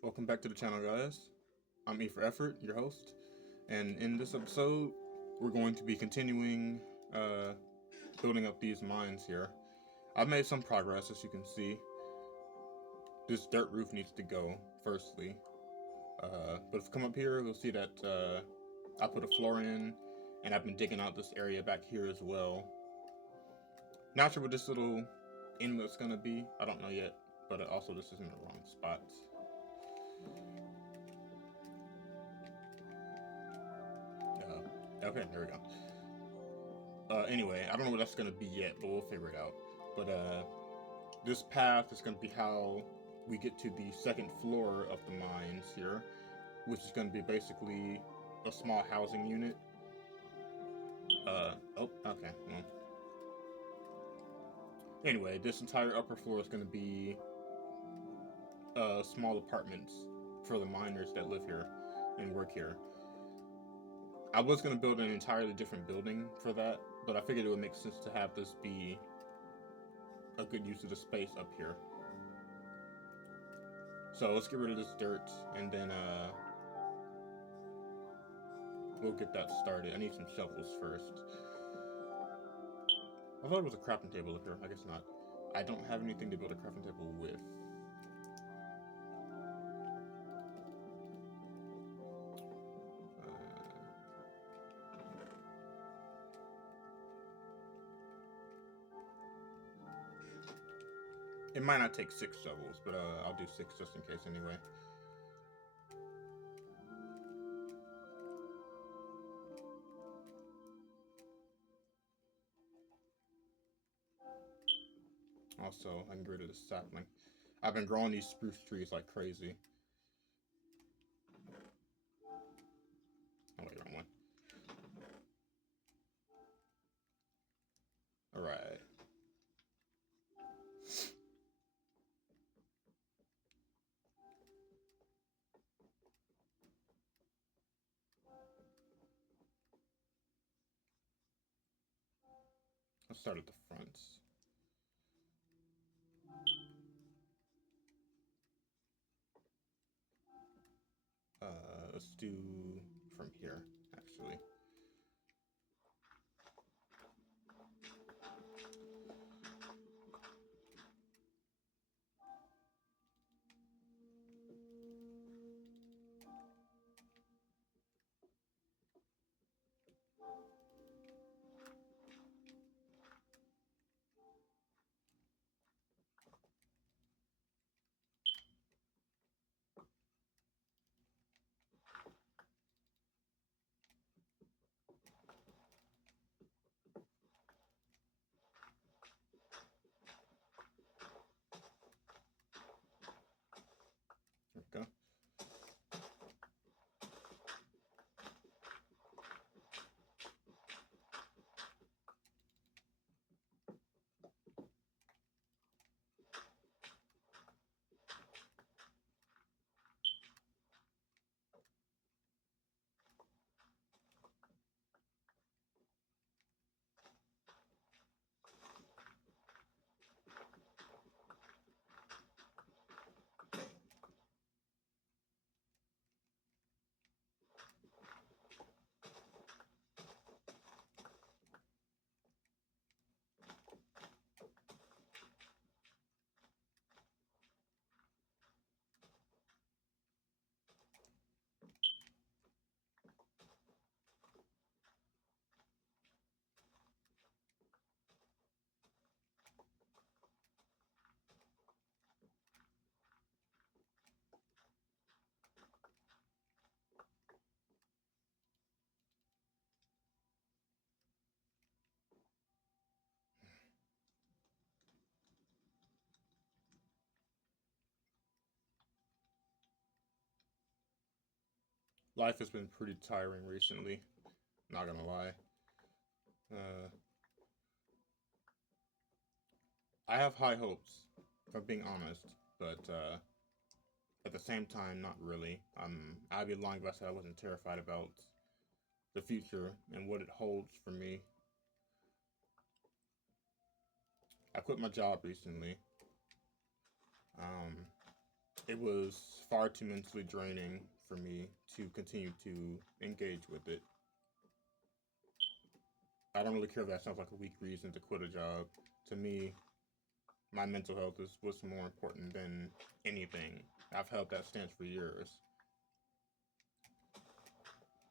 Welcome back to the channel, guys. I'm E for Effort, your host, and in this episode, we're going to be continuing building up these mines here. I've made some progress, as you can see. This dirt roof needs to go, firstly. But if you come up here, you'll see that I put a floor in, and I've been digging out this area back here as well. Not sure what this little inlet's gonna be. I don't know yet, but also this is in the wrong spot. Okay, there we go. Anyway, I don't know what that's gonna be yet, but we'll figure it out. But this path is gonna be how we get to the second floor of the mines here, which is gonna be basically a small housing unit. Oh, okay. Well, anyway, this entire upper floor is gonna be small apartments for the miners that live here and work here. I was gonna build an entirely different building for that, but I figured it would make sense to have this be a good use of the space up here. So let's get rid of this dirt, and then we'll get that started. I need some shovels first. I thought it was a crafting table up here. I guess not. I don't have anything to build a crafting table with. It might not take 6 shovels, but I'll do 6 just in case anyway. Also, I can get rid of the sapling. I've been growing these spruce trees like crazy. Oh, wait, wrong one. Alright. Let's start at the front. Let's do from here, actually. There we go. Life has been pretty tiring recently, not gonna lie. Uh, I have high hopes, if I'm being honest, but at the same time, not really. I'd be lying if I said I wasn't terrified about the future and what it holds for me. I quit my job recently. Um, it was far too mentally draining for me to continue to engage with it. I don't really care if that sounds like a weak reason to quit a job. To me, my mental health is what's more important than anything. I've held that stance for years.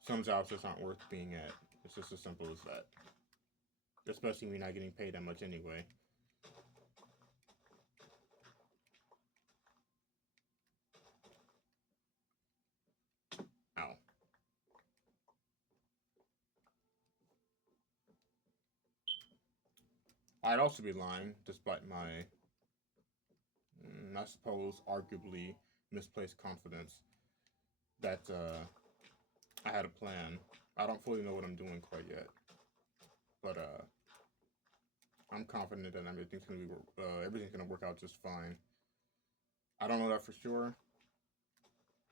Some jobs just aren't worth being at. It's just as simple as that. Especially when you're not getting paid that much anyway. Ow. I'd also be lying, despite my, I suppose, arguably misplaced confidence, that I had a plan. I don't fully know what I'm doing quite yet, but I'm confident that everything's gonna work out just fine. I don't know that for sure,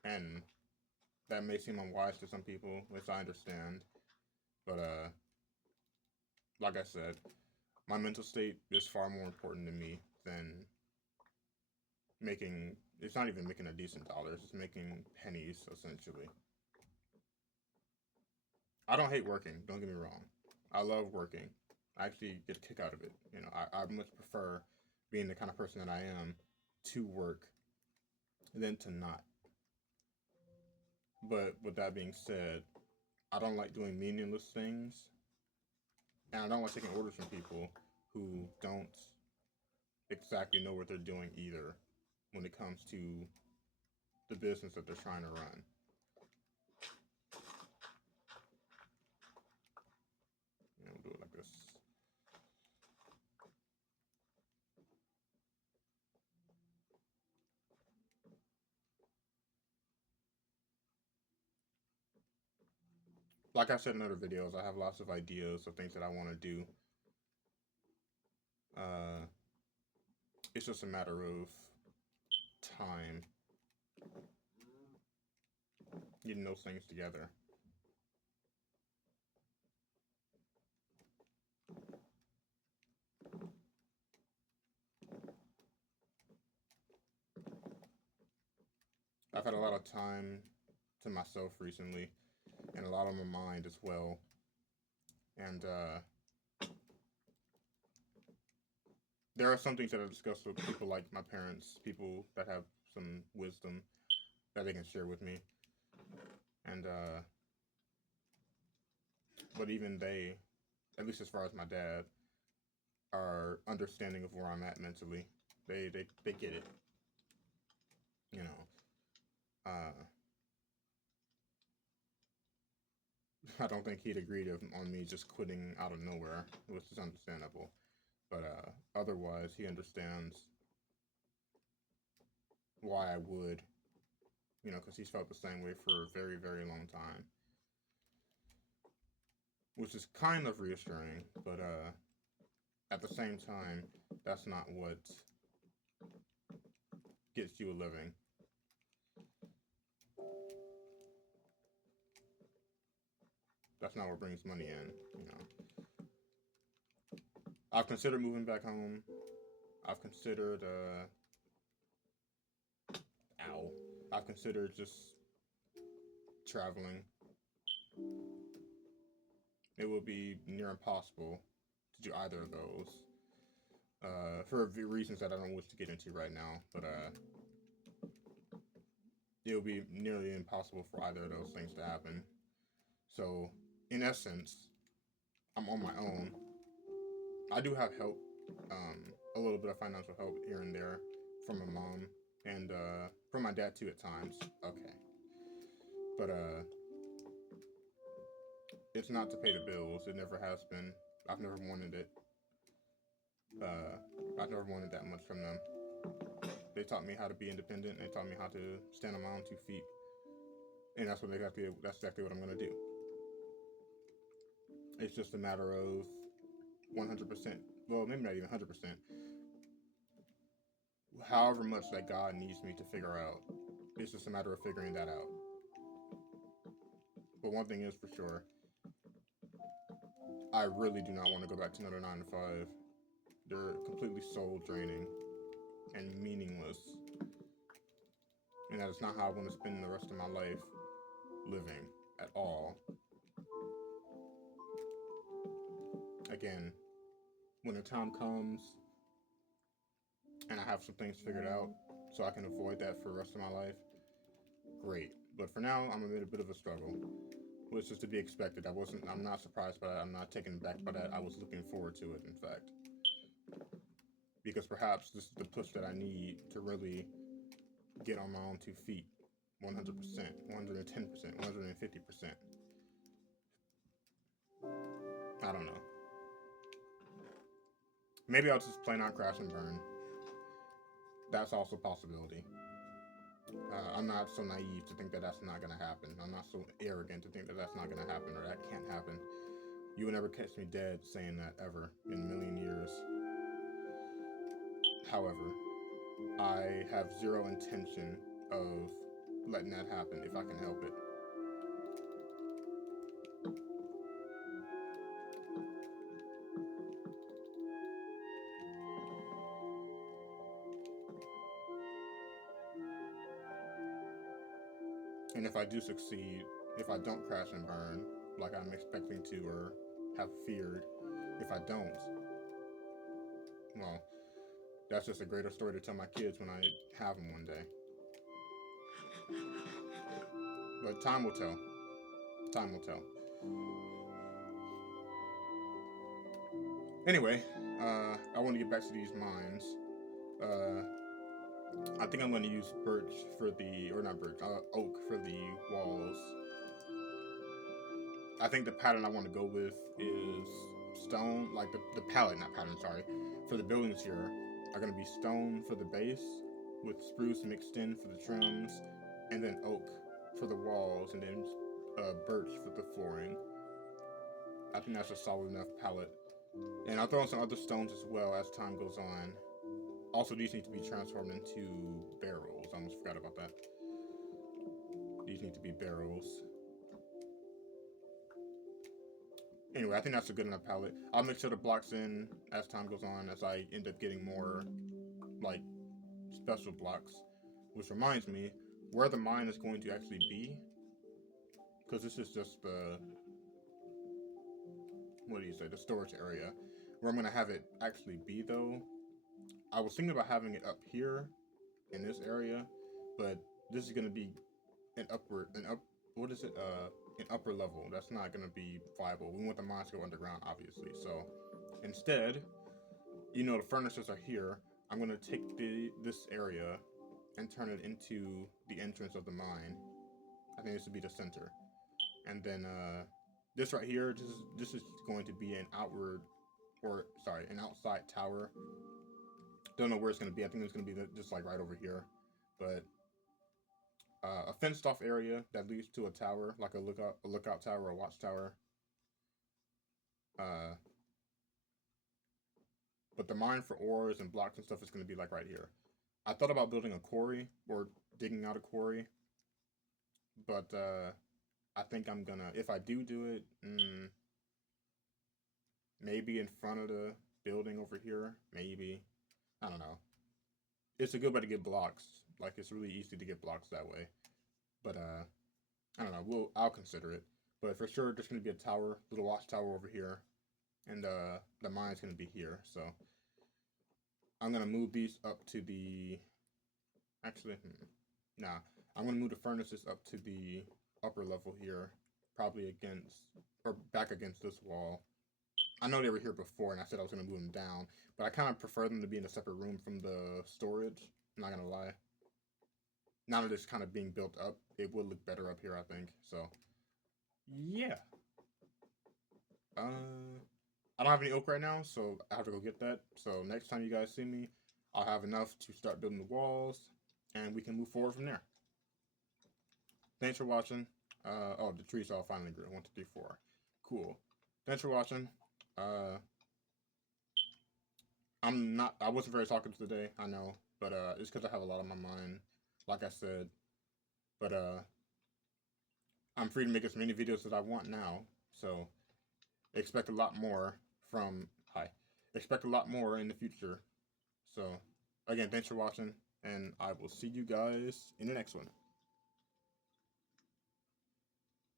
and that may seem unwise to some people, which I understand. But like I said, my mental state is far more important to me than making. It's not even making a decent dollars. It's making pennies essentially. I don't hate working. Don't get me wrong. I love working. I actually get a kick out of it. I much prefer being the kind of person that I am to work than to not. But with that being said, I don't like doing meaningless things, and I don't like taking orders from people who don't exactly know what they're doing either when it comes to the business that they're trying to run. We'll do it like this. Like I said in other videos, I have lots of ideas of things that I want to do. Uh, it's just a matter of time getting those things together. I've had a lot of time to myself recently, and a lot on my mind as well. And there are some things that I've discussed with people like my parents, people that have some wisdom that they can share with me. And but even they, at least as far as my dad, are understanding of where I'm at mentally. They get it. You know. I don't think he'd agree on me just quitting out of nowhere, which is understandable. But otherwise, he understands why I would, because he's felt the same way for a very, very long time, which is kind of reassuring. But at the same time, that's not what gets you a living. That's not what brings money in. I've considered moving back home. I've considered, I've considered just traveling. It would be near impossible to do either of those. For reasons that I don't wish to get into right now, but it would be nearly impossible for either of those things to happen. So, in essence, I'm on my own. I do have help, a little bit of financial help here and there from my mom and from my dad too at times. Okay, but it's not to pay the bills. It never has been. I've never wanted it. I've never wanted that much from them. They taught me how to be independent. They taught me how to stand on my own 2 feet, and that's exactly what I'm gonna do. It's just a matter of 100%. Well, maybe not even 100%. However much that God needs me to figure out, it's just a matter of figuring that out. But one thing is for sure, I really do not want to go back to another 9 to 5. They're completely soul draining and meaningless. and that is not how I want to spend the rest of my life living at all. Again, when the time comes and I have some things figured out so I can avoid that for the rest of my life, great. But for now, I'm in a bit of a struggle, which is to be expected. I'm not surprised by that. I'm not taken aback by that. I was looking forward to it, in fact. Because perhaps this is the push that I need to really get on my own 2 feet. 100%, 110%, 150%. I don't know. Maybe I'll just plain out crash and burn. That's also a possibility. I'm not so naive to think that that's not going to happen. I'm not so arrogant to think that that's not going to happen or that can't happen. You will never catch me dead saying that ever in a million years. However, I have zero intention of letting that happen if I can help it. And if I do succeed, if I don't crash and burn like I'm expecting to or have feared, if I don't, well, that's just a greater story to tell my kids when I have them one day. But time will tell. Time will tell. Anyway, I want to get back to these mines. I think I'm going to use birch for the, or not birch, oak for the walls. I think the pattern I want to go with is stone, like the palette, not pattern, sorry, for the buildings here are going to be stone for the base, with spruce mixed in for the trims, and then oak for the walls, and then birch for the flooring. I think that's a solid enough palette. And I'll throw in some other stones as well as time goes on. Also, these need to be transformed into barrels. I almost forgot about that. These need to be barrels. Anyway, I think that's a good enough palette. I'll mix sure the blocks in as time goes on, as I end up getting more, like, special blocks. Which reminds me, where the mine is going to actually be, because this is just the, what do you say, the storage area. Where I'm going to have it actually be, though, I was thinking about having it up here, in this area, but this is going to be an upper level. That's not going to be viable. We want the mines to go underground, obviously. So instead, the furnaces are here. I'm going to take this area and turn it into the entrance of the mine. I think this would be the center. And then this right here, this is going to be an an outside tower. Don't know where it's going to be. I think it's going to be just like right over here. But a fenced off area that leads to a tower, like a lookout tower, a watchtower. But the mine for ores and blocks and stuff is going to be like right here. I thought about building a quarry or digging out a quarry, but I think I'm gonna, if I do it, maybe in front of the building over here, maybe. I don't know. It's a good way to get blocks. Like, it's really easy to get blocks that way. But I don't know. I'll consider it. But for sure, there's gonna be a tower, little watchtower over here, and the mine's gonna be here. So I'm gonna move these up to the. Actually, nah. I'm gonna move the furnaces up to the upper level here, probably back against this wall. I know they were here before, and I said I was gonna move them down, but I kind of prefer them to be in a separate room from the storage. I'm not gonna lie. Now that it's kind of being built up, it would look better up here, I think. So, yeah. I don't have any oak right now, so I have to go get that. So next time you guys see me, I'll have enough to start building the walls, and we can move forward from there. Thanks for watching. The trees all finally grew. 1, 2, 3, 4. Cool. Thanks for watching. I wasn't very talkative today, I know, but it's because I have a lot on my mind, like I said. But I'm free to make as many videos as I want now, so expect a lot more expect a lot more in the future. So again, thanks for watching, and I will see you guys in the next one.